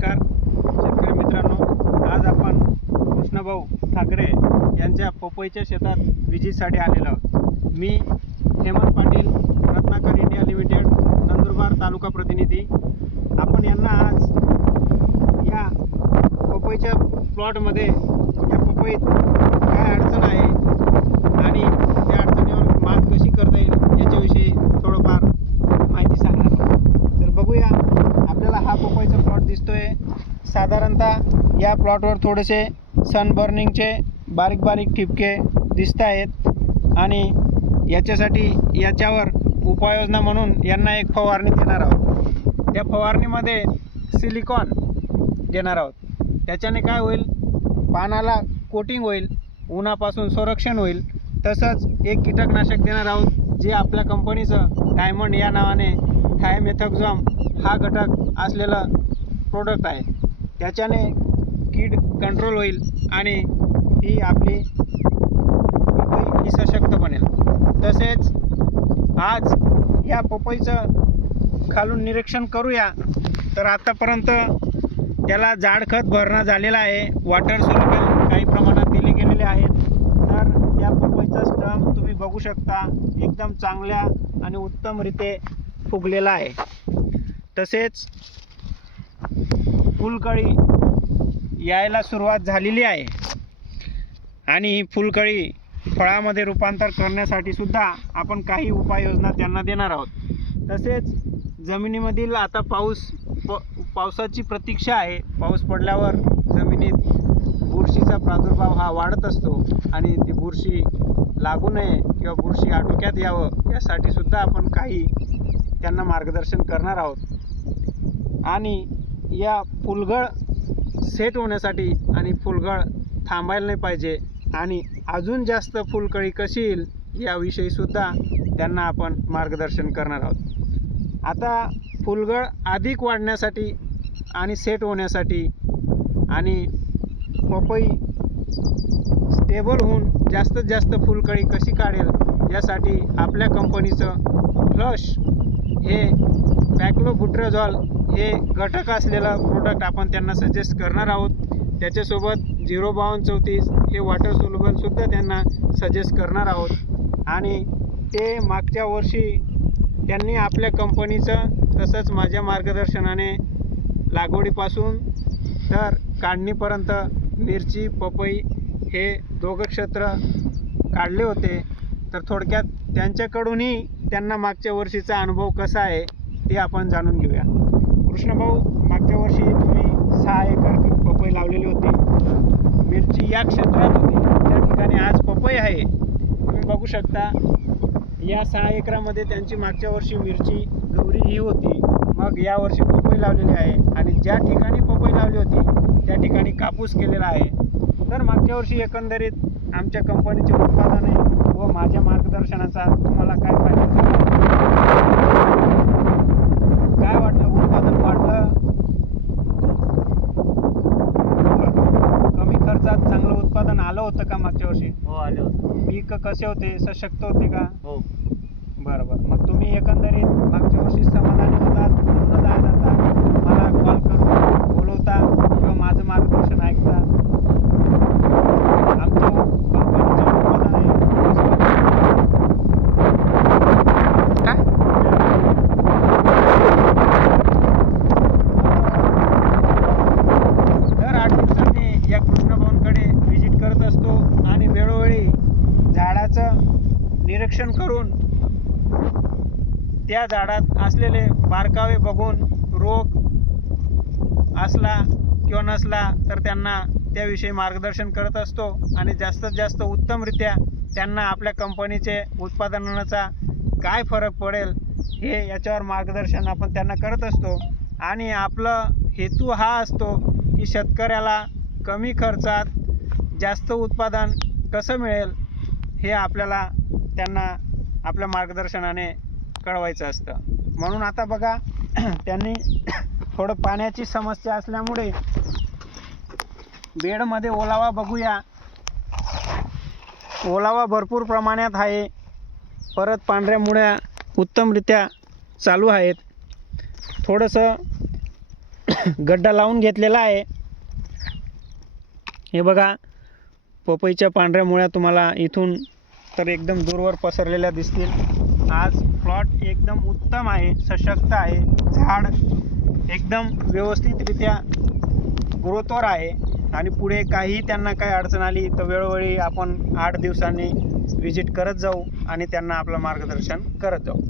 नमस्कार शेतकरी मित्रांनो, आज आपण कृष्णभाऊ ठाकरे यांच्या पपईच्या शेतात विजिटसाठी आलेलो आहोत। मी हेमंत पाटील, रत्नाकर इंडिया लिमिटेड, नंदुरबार तालुका प्रतिनिधी। आपण यांना आज या पपईच्या प्लॉटमध्ये या पपईत काय अडचण आहे आणि त्या अडचणीवर मात कशी करता येईल याच्याविषयी थोडंफार माहिती सांगणार आहोत। तर बघूया, आपल्याला हा पपईचा प्लॉट दिसतोय। साधारणतः या प्लॉटवर थोडेसे सनबर्निंगचे बारीक बारीक ठिपके दिसत आहेत आणि याच्यावर उपाययोजना म्हणून यांना एक फवारणी देणार आहोत। त्या फवारणीमध्ये सिलिकॉन देणार आहोत। त्याच्याने काय होईल, पानाला कोटिंग होईल, उन्हापासून संरक्षण होईल। तसंच एक कीटकनाशक देणार आहोत जे आपल्या कंपनीचं डायमंड या नावाने थायमेथॉक्झाम हा घटक असलेलं प्रोडक्ट आहे। त्याच्याने कीड कंट्रोल होईल आणि ती आपली पपई ही सशक्त बनेल। तसेच आज या पपईचं खालून निरीक्षण करूया। तर आतापर्यंत त्याला जाड खत भरणं झालेलं आहे, वॉटर सोल्युबल काही प्रमाणात दिले गेलेले आहेत। तर त्या पपईचा स्टम तुम्ही बघू शकता, एकदम चांगल्या आणि उत्तमरीते फुगलेला आहे। तसेच फुलकळी यायला सुरुवात झालेली आहे आणि ही फुलकळी फळामध्ये रूपांतर करण्यासाठी सुद्धा आपण काही उपाययोजना त्यांना देणार आहोत। तसेच जमिनीमधील आता पावसाची प्रतीक्षा आहे। पाऊस पडल्यावर जमिनीत बुरशीचा प्रादुर्भाव हा वाढत असतो आणि ती बुरशी लागू नये किंवा बुरशी आटोक्यात यावं यासाठी सुद्धा आपण काही त्यांना मार्गदर्शन करणार आहोत। आणि या फुलगळ सेट होण्यासाठी आणि फुलगळ थांबायला नाही पाहिजे आणि अजून जास्त फुलकळी कशी येईल याविषयी सुद्धा त्यांना आपण मार्गदर्शन करणार आहोत। आता फुलगळ अधिक वाढण्यासाठी आणि सेट होण्यासाठी आणि पपई स्टेबल होऊन जास्तीत जास्त फुलकळी कशी काढेल यासाठी आपल्या कंपनीचं फ्लश हे पॅक्लोबुट्राझॉल हे घटक असलेलं प्रोडक्ट आपण त्यांना सजेस्ट करणार आहोत। त्याच्यासोबत 05234 हे वॉटर सोल्युबलसुद्धा त्यांना सजेस्ट करणार आहोत। आणि ते मागच्या वर्षी त्यांनी आपल्या कंपनीचं तसंच माझ्या मार्गदर्शनाने लागवडीपासून तर काढणीपर्यंत मिरची पपई हे दोघं क्षेत्र काढले होते। तर थोडक्यात त्यांच्याकडूनही त्यांना मागच्या वर्षीचा अनुभव कसा आहे ते आपण जाणून घेऊया। कृष्णभाऊ, मागच्या वर्षी तुम्ही 6 एकर पपई लावलेली होती, मिरची या क्षेत्रात होती, त्या ठिकाणी आज पपई आहे। तुम्ही बघू शकता, या 6 एकरामध्ये त्यांची मागच्या वर्षी मिरची गौरी ही होती, मग यावर्षी पपई लावलेली आहे आणि ज्या ठिकाणी पपई लावली होती त्या ठिकाणी कापूस केलेला आहे। तर मागच्या वर्षी एकंदरीत आमच्या कंपनीचे उत्पादने व माझ्या मार्गदर्शनाचा तुम्हाला काय फायदा झाला, काय वाटलं? उत्पादन वाढलं, कमी खर्चात चांगलं उत्पादन आलं होतं का मागच्या वर्षी? हो, आले होते। पीक कसे होते, सशक्त होते का? हो, बरोबर। मग तुम्ही एकंदरीत मागच्या वर्षी समाधानी होतात, पूर्ण जाता मला कॉल करून बोलवता किंवा माझं मार्गदर्शन ऐकता? आमच्या कंपनीचं उत्पादन आहे काय? दर 8 दिवसांनी या कृष्णभाऊंकडे व्हिजिट करत असतो आणि वेळोवेळी झाडाचं निरीक्षण करून त्या झाडात असलेले बारकावे बघून रोग असला किंवा नसला तर त्यांना त्याविषयी मार्गदर्शन करत असतो आणि जास्तीत जास्त उत्तमरित्या त्यांना आपल्या कंपनीचे उत्पादनाचा काय फरक पडेल हे याच्यावर मार्गदर्शन आपण त्यांना करत असतो। आणि आपला हेतू हा असतो की शेतकऱ्याला कमी खर्चात जास्त उत्पादन कसं मिळेल हे आपल्याला त्यांना आपल्या मार्गदर्शनाने कळवायचं असतं। म्हणून आता बघा, त्यांनी थोडं पाण्याची समस्या असल्यामुळे बेडमध्ये ओलावा बघूया, ओलावा भरपूर प्रमाणात आहे। परत पांढऱ्या मुळ्या उत्तमरित्या चालू आहेत। थोडंसं गड्डा लावून घेतलेला आहे. हे बघा, पपईच्या पांढऱ्या मुळ्या तुम्हाला इथून तर एकदम दूरवर पसरलेल्या दिसतील. आज प्लॉट एकदम उत्तम आहे, सशक्त आहे. झाड एकदम व्यवस्थितरित्या ग्रोथवर आहे आणि पुढे काही त्यांना काही अडचण आली तर वेळोवेळी आपण 8 दिवसांनी व्हिजिट करत जाऊ आणि त्यांना आपलं मार्गदर्शन करत जाऊ.